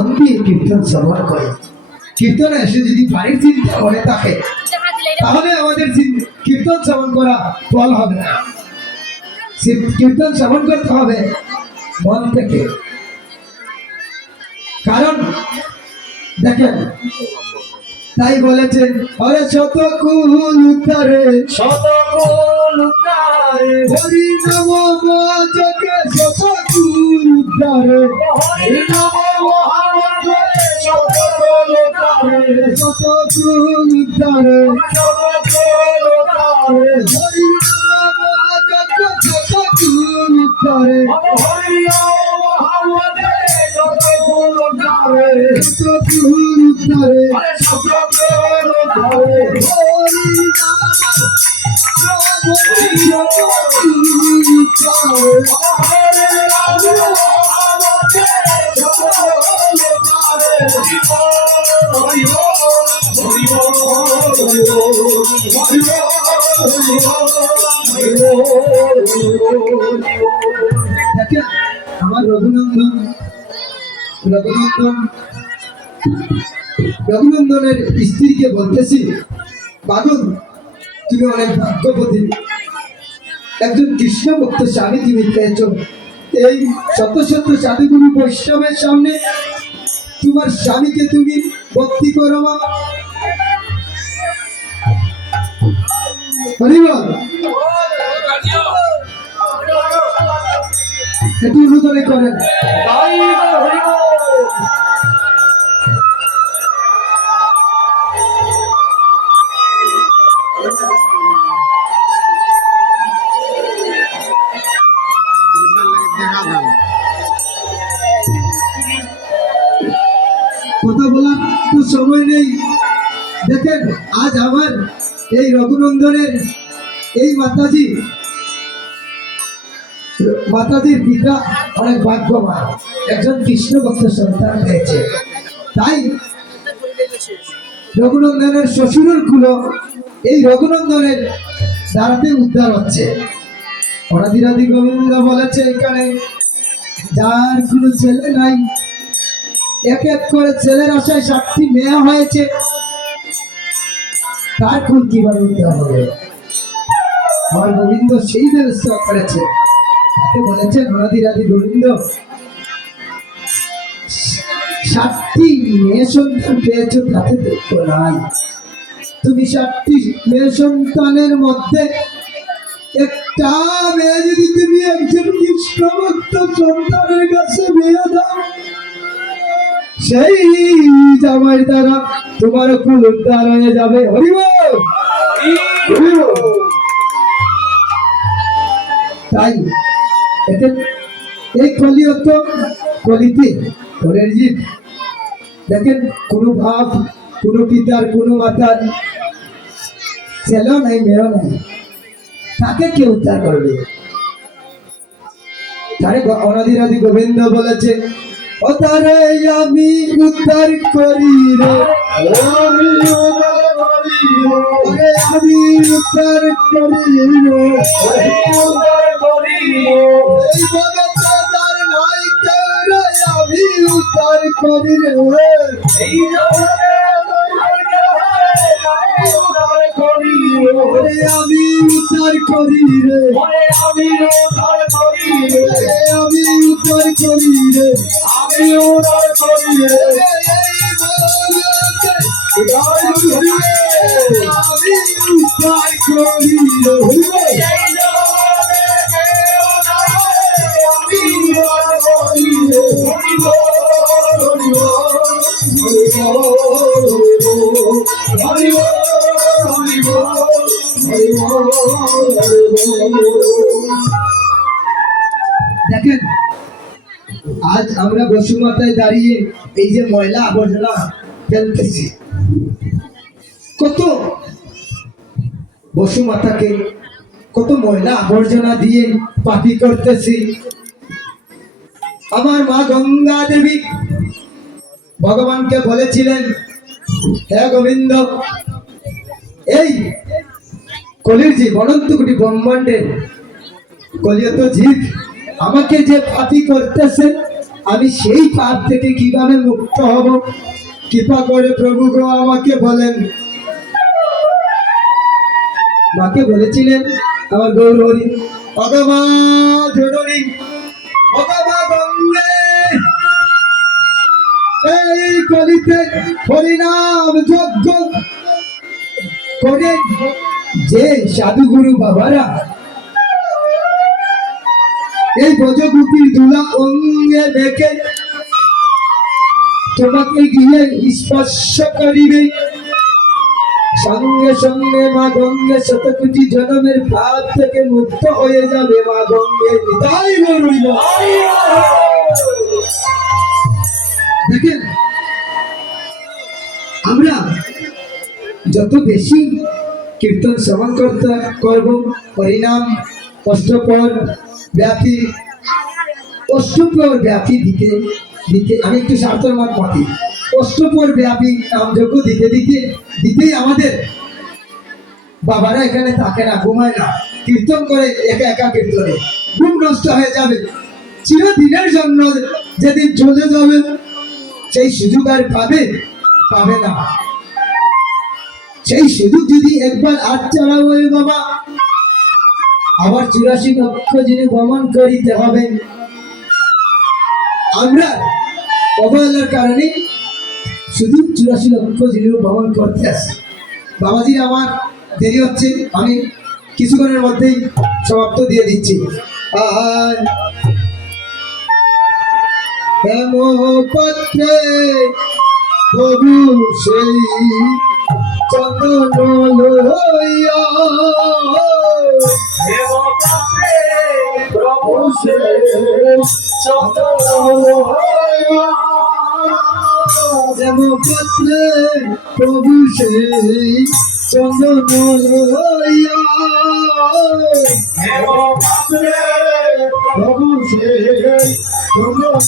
দিয়ে কীর্তন করে। কীর্তন এসে যদি বাড়ির চিন্তা মনে থাকে তাহলে আমাদের কীর্তন শ্রবণ করা ফল হবে না। কীর্তন শ্রবণ করতে হবে মন থেকে। কারণ, দেখেন তাই বলেছেন অরে শত কুল উত্তরে শতকুল উদ্ধারে হরি নম মজকে শত কুল উত্তরে হরি নম মহামন্ত্রে শতকুল উদ্ধারে শত কুল উত্তরে শতকুল উদ্ধারে হরি নম মজকে শত কুল উত্তরে হরি নম শতকুল উদ্ধারে শত কুল রঘুনন্দন রঘুনন্দনের স্ত্রীকে বলতেছি বাদল তুমি অনেক ভাগ্যবতী। একজন কৃষ্ণ ভক্ত স্বামী তুমি পেয়েছ। এই শত শত সাধুগুরু বৈষ্ণবের সামনে তোমার স্বামীকে তুমি ভক্তি করো মা। হরিবল করেন। এই রঘুনন্দনের এই মাতাজি, মাতাজির পিতা অনেক ভাগ্যবান। একজন কৃষ্ণ ভক্ত সন্তান পেয়েছে তাই রঘুনন্দনের শ্বশুরের কুলো এই রঘুনন্দনের দ্বারাতে উদ্ধার হচ্ছে। অনাদিরাদি গোবিন্দ বলেছে এখানে, যার কোনো ছেলে নাই, এক এক করে ছেলের আশায় সাতটি মেয়ে হয়েছে। তার কীভাবে হবে? আমার গোবিন্দ সেই করেছে। তাকে বলেছে অনাদিরাদি গোবিন্দ, সাতটি মেয়ে সন্তান পেয়েছ, তাতে নাই। তুমি সাতটি মেয়ে সন্তানের মধ্যে একটা মেয়ে যদি তুমি একজন সন্তানের কাছে বিয়ে দাও সেই জামাই দ্বারা তোমার কুল যাবে। হরিব তাই এই কলিয়ত কলিতে ঘরের জীব দেখেন, কোনো ভাব, কোনো পিতার, কোনো মাতার ছেলেও নাই, মেয়েও নাই। তাকে কে উদ্ধার করবে? তারে অনাদিরাদি গোবিন্দ বলেছে ও তারে আমি উদ্ধার করি রে। আমি আমি উদ্ধার করি রে। উদ্ধার করি আমি উদ্ধার করি রে। আমি উদ্ধার করি রে। আমি উদ্ধার করি রে। করি আমরা দাঁড়িয়ে এই যে ময়লা আবর্জনা ফেলতেছি। কত বসুমাতাকে কত ময়লা আবর্জনা দিয়ে পাপি করতেছি। আমার মা গঙ্গা দেবী ভগবানকে বলেছিলেন, হে গোবিন্দ, এই কলির জীব অনন্ত কোটি ব্রহ্মাণ্ডের কলিয়ত জীব আমাকে যে পাপি করতেছে আমি সেই পাপ থেকে কীভাবে মুক্ত হব? কৃপা করে প্রভু গো, আমাকে বলেন। মাকে বলেছিলেন, আমার গৌরহরি অগমা জননী অগমা গঙ্গে যে সাধুগুরু বাবারা এই দুলা অঙ্গে দেখে। তোমাকে গিয়ে স্পর্শ করিবে। সঙ্গে সঙ্গে মা গঙ্গে শতকোটি জনমের থেকে মুক্ত হয়ে যাবে মা গঙ্গে। তাই বলুন দেখেন, আমরা যত বেশি কীর্তন শ্রবণ করতে করব হরিনাম অষ্টপর ব্যাপী ব্যাপী দিতে দিতে আমি একটু অষ্টপর ব্যাপী দিতে দিতে দিতেই আমাদের বাবারা এখানে থাকে না, ঘুমায় না। কীর্তন করে একা একা কীর্তনে। ঘুম নষ্ট হয়ে যাবে। চিরদিনের জন্য যেদিন চলে যাবে, সেই সুযোগ আর পাবে পাবে না। সেই সুযোগ যদি একবার চালা হয়ে বাবা। আবার চুরাশি লক্ষ যিনি ভ্রমণ করিতে হবে। আমরা অবহেলার কারণে শুধু চুরাশি লক্ষ যিনি ভ্রমণ করতে আসি। বাবাজি, আমার দেরি হচ্ছে। আমি কিছুক্ষণের মধ্যেই সমাপ্ত দিয়ে দিচ্ছি। আর হেমপত্রে প্রভু সেই চন্দন লইয়া প্রভু সে চন্দন হেমপত্রে প্রভু সেই চন্দন লইয়া প্রভু সে চন্দন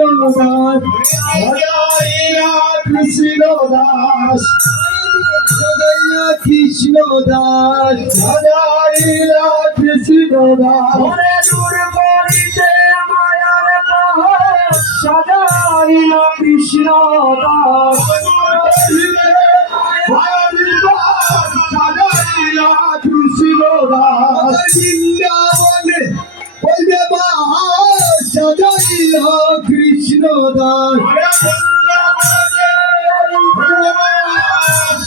কৃষ্ণ দাস কৃষ্ণ দাস কৃষ্ণ দাস দূর করিতে মায়ার পাহাড় সাজাইল কৃষ্ণ দাস সাজাইলা কৃষ্ণ দাস বৃন্দাবনে ওই দাস।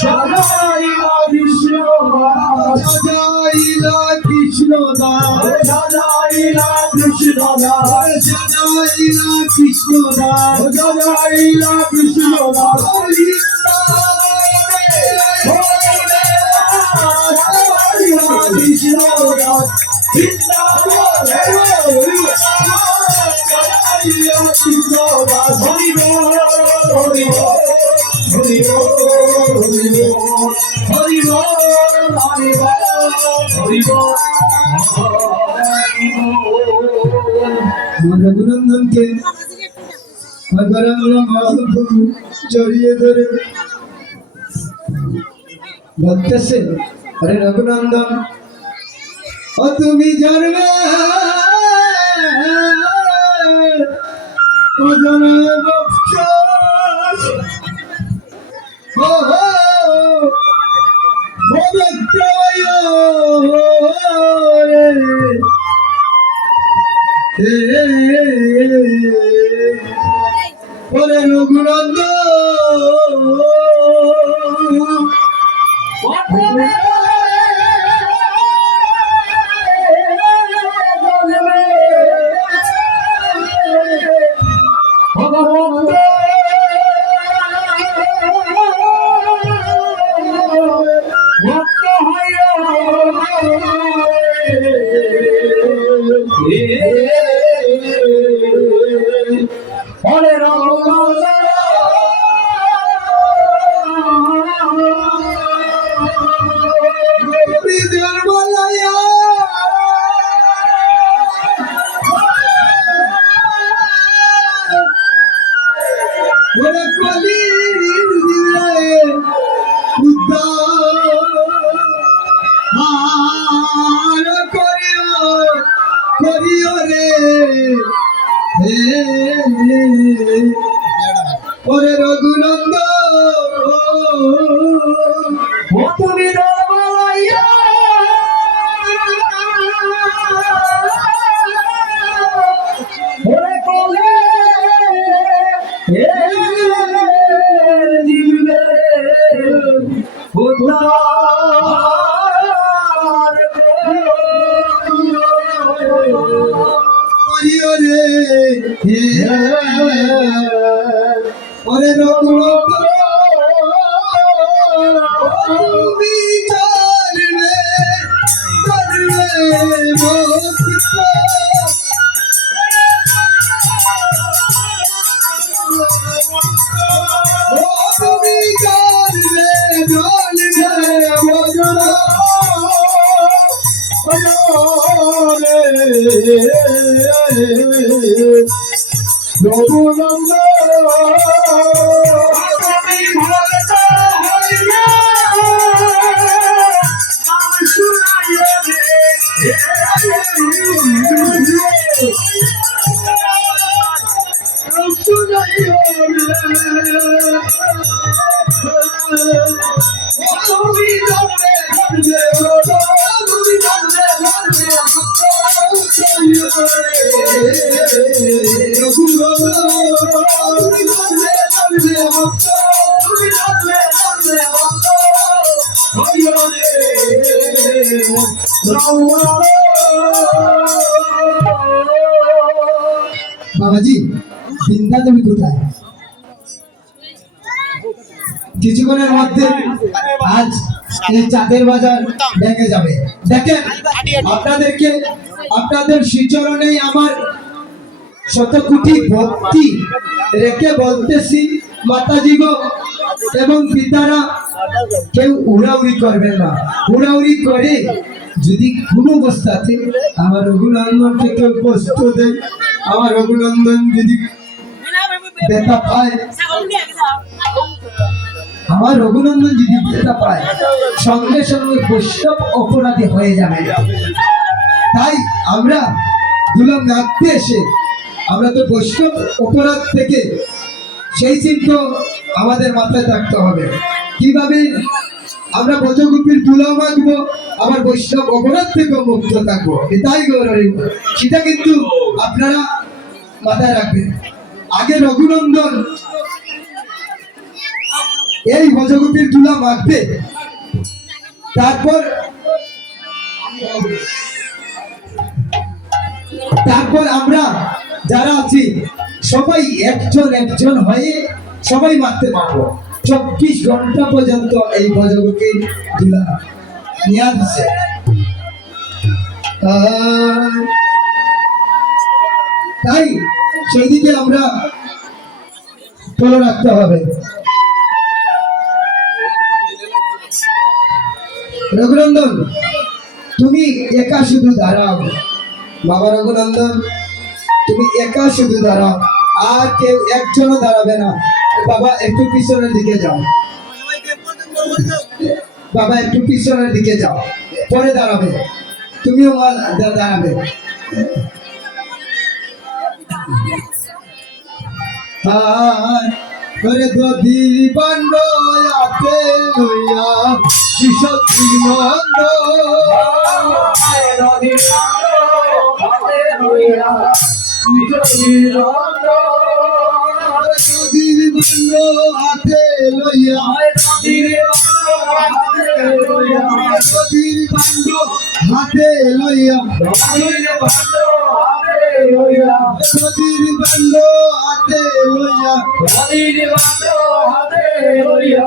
সাজাইলা কৃষ্ণ দাস। সাজাইল কৃষ্ণ দাস। সাজাইলা কৃষ্ণ দাস। সাজাইল কৃষ্ণ ভগবান মহাপ্রভু জড়িয়ে ধরে ভক্তসে আরে রঘুনন্দন ও তুমি জানবে ও জন ও হো ওরে রঘুনন্দ তুমি জানবে জানবে মোহিত কিছুক্ষণের মধ্যে আজ এই চাঁদের বাজার দেখে যাবে। দেখেন আপনাদেরকে আপনাদের শ্রীচরণেই আমার শতকোটি ভক্তি রেখে বলতেছি মাতাজি গো এবং পিতারা কেউ উড়াউড়ি করবেন না। উড়াউড়ি করে যদি কোনো অবস্থাতে আমার রঘুনন্দনকে কেউ কষ্ট দেয় আমার রঘুনন্দন যদি ব্যথা পায় আমার রঘুনন্দন যদি ব্যথা পায় সঙ্গে সঙ্গে বৈষ্ণব অপরাধী হয়ে যাবে। তাই আমরা দুলাম নাচতে এসে, আমরা তো বৈষ্ণব অপরাধ থেকে সেই চিন্তা আমাদের মাথায় থাকতে হবে। কীভাবে আমরা ব্রজগোপীর তুলা মাখবো আবার বৈষ্ণব অপরাধ থেকে মুক্ত থাকব? এটাই গৌরব সেটা কিন্তু আপনারা মাথায় রাখবেন। আগে রঘুনন্দন এই ব্রজগোপীর তুলা মাখবে তারপর তারপর আমরা যারা আছি, সবাই একজন একজন হয়ে সবাই মারতে পারব। চব্বিশ ঘণ্টা পর্যন্ত এই ভজগকে দুলা নিয়ে আসছে তাই সেই দিকে আমরা ফলো রাখতে হবে। রঘুনন্দন তুমি একা শুধু দাঁড়াও। বাবা রঘুনন্দন তুমি একা শুধু দাঁড়াও। আর কেউ একজনও দাঁড়াবে না। বাবা একটু পিছনের দিকে যাও। বাবা একটু পিছনের দিকে যাও। পরে দাঁড়াবে। তুমিও দাঁড়াবে। হায়, ওরে দধি আতে লইয়া হাতে লইয়া নদীর বান্ড হাতে লইয়া নদীর বান্ড হাতে লইয়া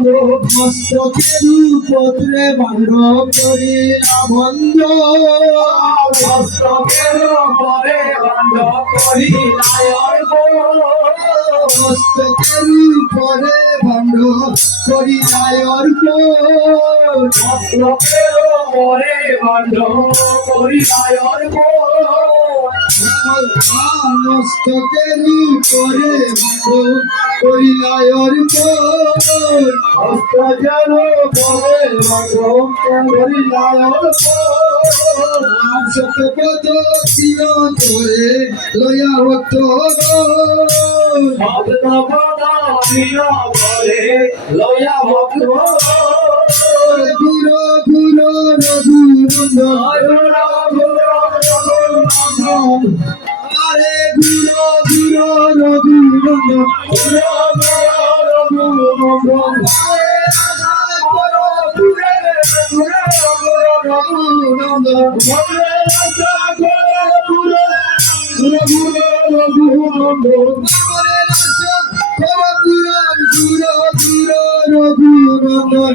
রঘুনন্দন মনে রাজা কর পুরন্দর বড় রঘুনন্দন মস্তকের উপদ্রে বান্ধ করিলা বন্ধ মস্তকের উপরে বান্ধ করিলায় অর্প মস্তকের উপরে বান্ধ করিলায় অর্প সতপদ শির ধরে লয়া হতো লয়া ভক্ত গুর গুর আরে রঘুনন্দন রঘুনন্দন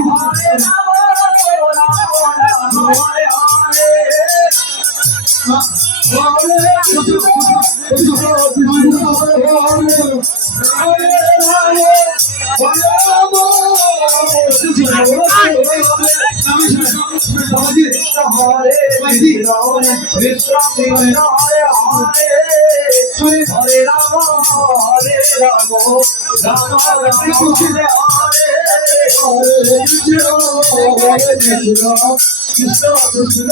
হরে রাম হরে কৃষ্ণ কৃষ্ণ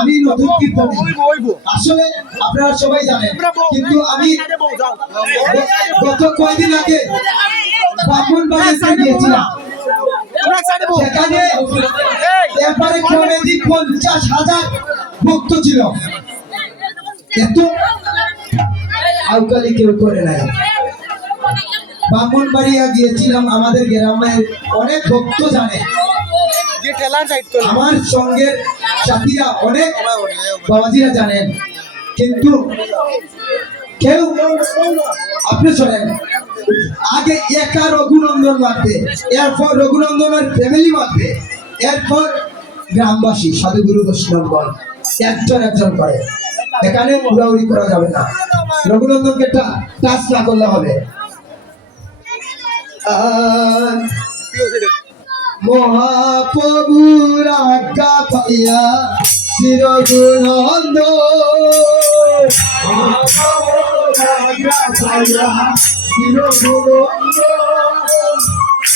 আমি নতুন কীর্তনী আসলে আপনারা সবাই জানেন কিন্তু আমি গত কয়দিন আগে ব্রাহ্মণ বাড়িতে গিয়েছিলাম সেখানে পঞ্চাশ হাজার ভক্ত ছিল এত আউকালি কেউ করে নাই। ব্রাহ্মণবাড়িয়া গিয়েছিলাম আমাদের গ্রামের অনেক ভক্ত জানে। আমার সঙ্গের সাথীরা অনেক বাবাজিরা জানেন। কিন্তু কেউ আপনি শোনেন আগে একা রঘুনন্দন মারবে এরপর রঘুনন্দনের ফ্যামিলি মারবে এরপর গ্রামবাসী সাধুগুরু বৈষ্ণবগণ একজন একজন করে। এখানে উড়াউড়ি করা যাবে না। রঘুনন্দনকে টাচ না করলে হবে।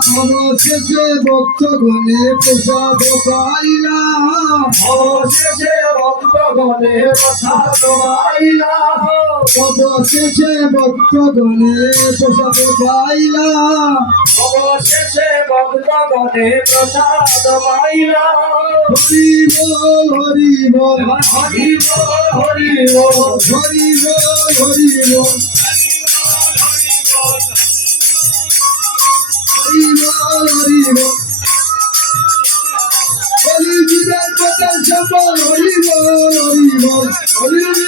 অবশেষে ভক্তগণে প্রসাদ পাইলা। অবশেষে ভক্তগণে প্রসাদ পাইলা। অবশেষে ভক্তগণে প্রসাদ পাইলা। অবশেষে ভক্তগণে প্রসাদ পাইলা। হরি বল হরি বল। হরি বল হরি বল। হরি বল হরি বল। সম্বল হরি বল হরি বল হরি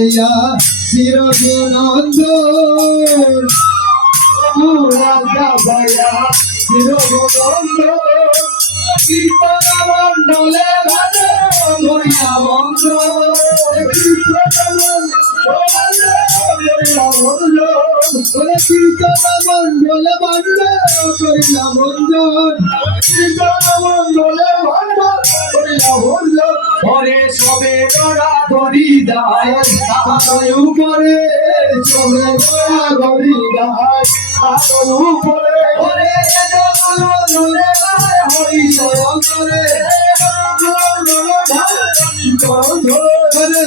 ভাইয়া চিরগনন্দ রাজা ভাইয়া চিরগনন্দ কীর্তনমণ্ডলে ভালো মরিয়া বন্ধ কীর্তনমণ্ডলে বান্ধ পরে সবে ডরা ধরি যায় তার উপরে চলে গয়া গরি গায় তার উপরে। জগলে হরি সয়ন্তরে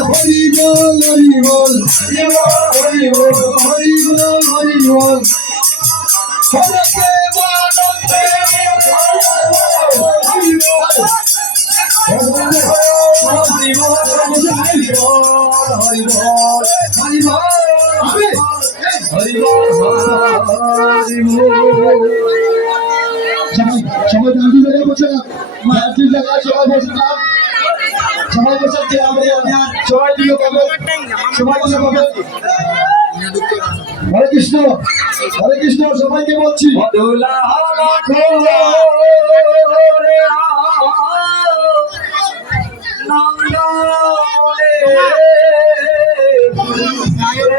হরি বল হরি বল হরি বল হরি বল হরি বল, হরে মানন্দে বল হরি বল হরি বল হরি বল হরি বল সবাই সবাই গান্ধী জায়গায় বসে না গান্ধী জায়গায় সবাই বসে না সবাই বসে সবাই দিকে সবাই বসে পাবে হরে কৃষ্ণ হরে কৃষ্ণ সবাইকে বলছি